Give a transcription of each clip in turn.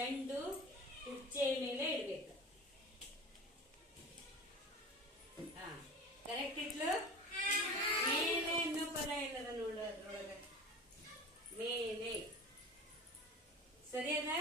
ಚೆಂಡು ಕುರ್ಚೆ ಮೇಲೆ ಇಡಬೇಕು. ಹಾ ಕರೆಕ್ಟ್ ಇಟ್ಲು? ಮೇಲೆ ಅನ್ನೋ ಪದ ಏನದ ನೋಡು ಅದ್ರೊಳಗೆ ಮೇಲೆ. ಸರಿಯದ?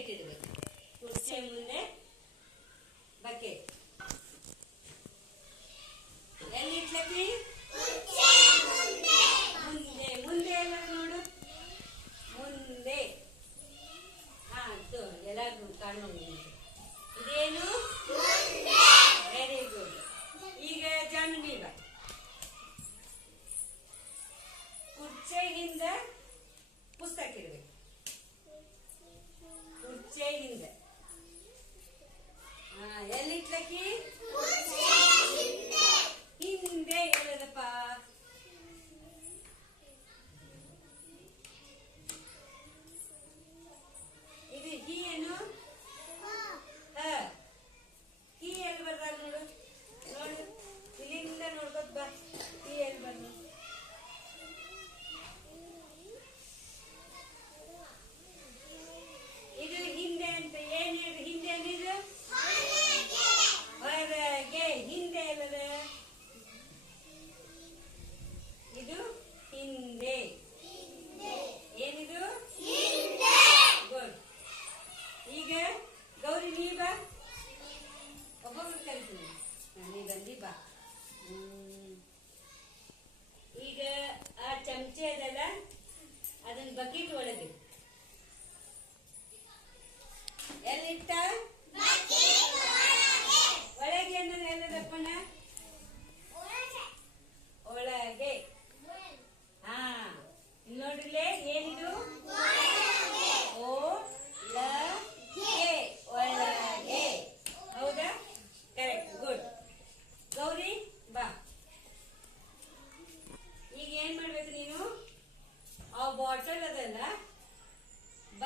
സെറ്റ് ചെയ്ത് വെക്കും മുന്നേ ಬಂದು ಬಾ. ಈಗ ಆ ಚಮಚ ಅದಲ್ಲ ಅದನ್ನ ಬಕೆಟ್ ಒಳಗೆ. ಎಲ್ಲಿಟ್ಟ?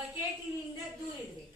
ಬಕೆಟಿನಿಂದ ದೂರಿದೆ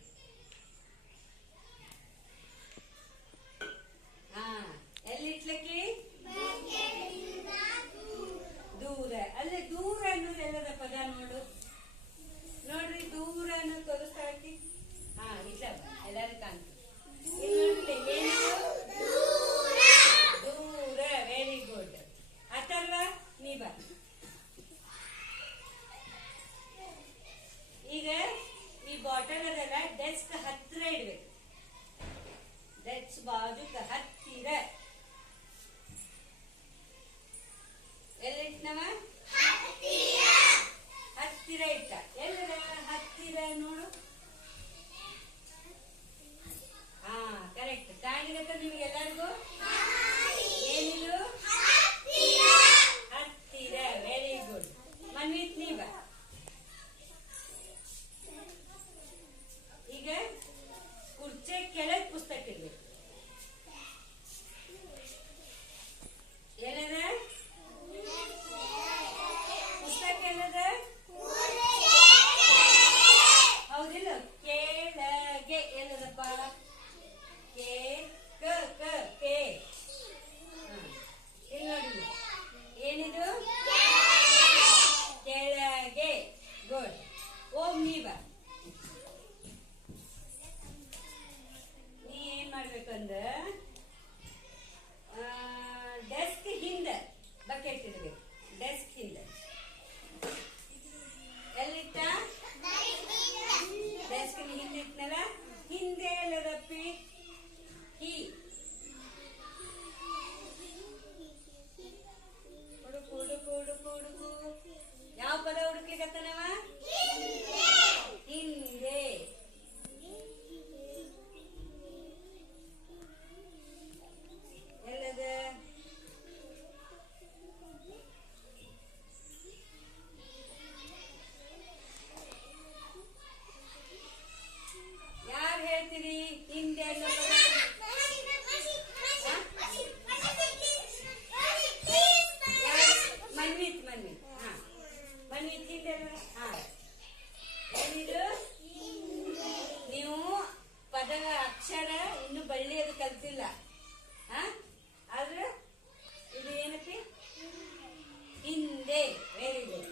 ದೇ ವೆರಿ ಗುಡ್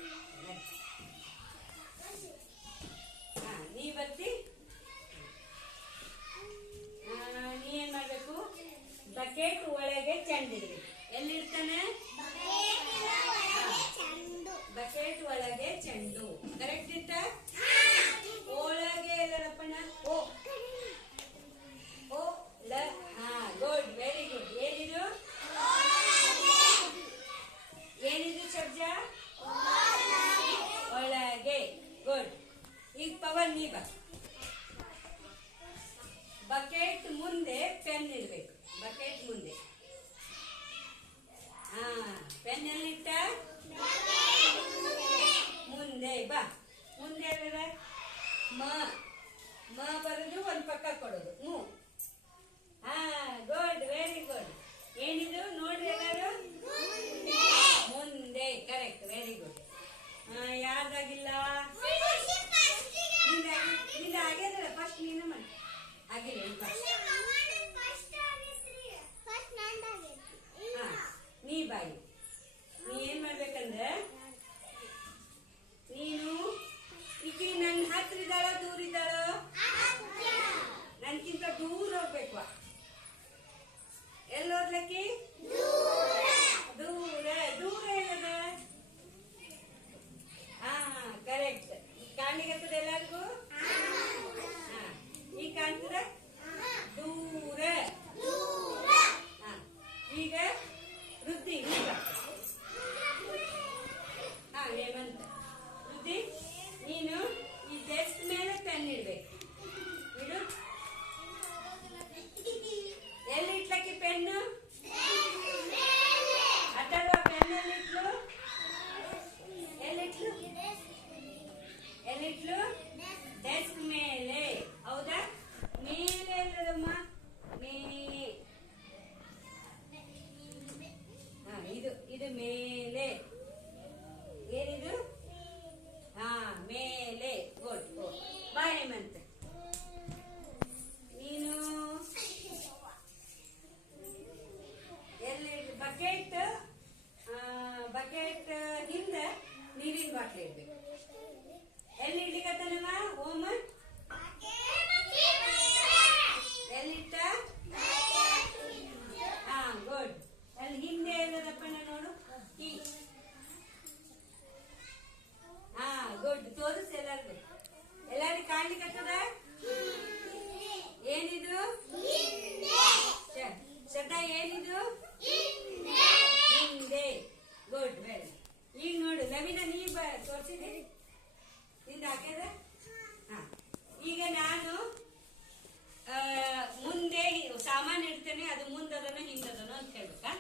ಹಾ ನೀ ಬರ್ತಿ? ನೀ ಏನ್ ಮಾಡ್ಬೇಕು? ಬಕೆಟ್ ಒಳಗೆ ಚೆಂಡಿಡ್ರಿ ಎಲ್ಲಿರ್ತಾನೆ? ಬಕೆಟ್ ಒಳಗೆ ಚೆಂಡು. ಕರೆಕ್ಟ್ ಇತ್ತ? ಪೆನ್ ಇಡಬೇಕು. ಬಕೆಟ್ ಮುಂದೆ. ಹಾ ಪೆನ್ ಎಲ್ಲಿಟ್ಟ ಮುಂದೆ ಬಾ. ಮುಂದೆ ಮ. ಮ ಬರೋದು ಒಂದು ಪಕ್ಕ ಕೊಡೋದು. ಮೂ. ಹಾ ಗುಡ್ ವೆರಿ ಗುಡ್ ಏನಿದು? ನೋಡ್ರಿ ಎಲ್ಲರೂ? ಮುಂದೆ ಕರೆಕ್ಟ್ ವೆರಿ ಗುಡ್ ಹಾ ಯಾರ್ದಾಗಿಲ್ಲ? ನಿಂದ ಆಗಿದ್ರೆ ಫಸ್ಟ್ ನೀನು ಮಾಡಿ. ಆಗಿಲ್ಲ Levi. ಅಮಿನ ನೀ ತೋರಿಸಿದೆ ನಿಂದ ಹಾಕ್ಯದ? ಈಗ ನಾನು ಮುಂದೆ ಸಾಮಾನು ಇಡ್ತೇನೆ, ಅದು ಮುಂದದನೋ ಹಿಂದದನೋ ಅಂತ ಹೇಳ್ಬೇಕಾ?